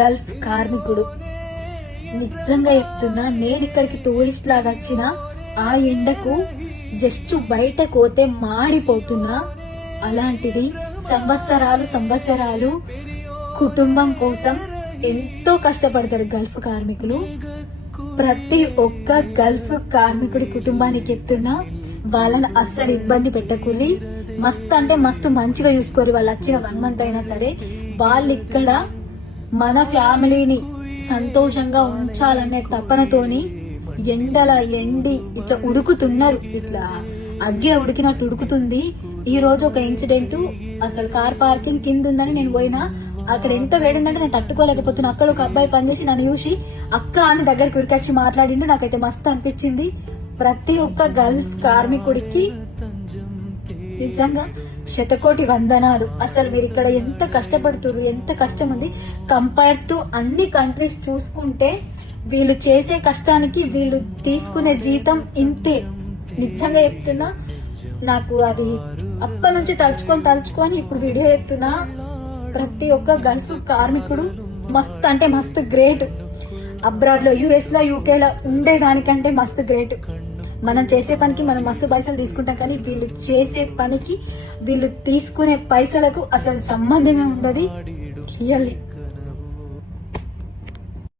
Gulf కార్మికుడు. నిజంగా చెప్తున్నా, నేను ఇక్కడికి టూరిస్ట్ లాగా వచ్చిన ఆ ఎండకు జస్ట్ బయట పోతే మాడిపోతున్నా. అలాంటిది సంవత్సరాలు కుటుంబం కోసం ఎంతో కష్టపడతారు గల్ఫ్ కార్మికులు. ప్రతి ఒక్క గల్ఫ్ కార్మికుడి కుటుంబానికి చెప్తున్నా, వాళ్ళని అస్సలు ఇబ్బంది పెట్టకూలి. మస్తు అంటే మస్తు మంచిగా చూసుకోరు. వాళ్ళు వచ్చిన 1 month అయినా సరే వాళ్ళు ఇక్కడ మన ఫ్యామిలీని సంతోషంగా ఉంచాలనే తపనతోని ఎండల ఎండి ఇట్లా ఉడుకుతున్నారు. ఇట్లా అగ్గి ఉడికినట్టు ఉడుకుతుంది. ఈ రోజు ఒక ఇన్సిడెంట్, అసలు కార్ పార్కింగ్ కింద ఉందని నేను పోయినా, అక్కడ ఎంత వేడిందంటే నేను తట్టుకోలేకపోతున్నా. అక్కడ ఒక అబ్బాయి పనిచేసి నన్ను చూసి అక్క అని దగ్గరికి ఉరికొచ్చి మాట్లాడిండు. నాకైతే మస్తు అనిపించింది. ప్రతి ఒక్క గల్ఫ్ కార్మికుడికి నిజంగా శతకోటి వందనాలు. అసలు మీరు ఇక్కడ ఎంత కష్టపడుతున్నారు, ఎంత కష్టం ఉంది. కంపేర్ టు అన్ని కంట్రీస్ చూసుకుంటే వీళ్ళు చేసే కష్టానికి వీళ్ళు తీసుకునే జీతం ఇంతే. నిజంగా చెప్తున్నా, నాకు అది అప్పటి నుంచి తలుచుకొని ఇప్పుడు వీడియో చెప్తున్నా. ప్రతి ఒక్క గల్ఫ్ కార్మికుడు మస్తు అంటే మస్తు గ్రేట్. అబ్రాడ్ లో, యుఎస్ లో, యూకే లో ఉండేదానికంటే మస్తు గ్రేట్. మనం చేసే పనికి మనం మస్తు పైసలు తీసుకుంటాం, కానీ వీళ్ళు చేసే పనికి వీళ్ళు తీసుకునే పైసలకు అసలు సంబంధమే ఉండదు. రియల్లీ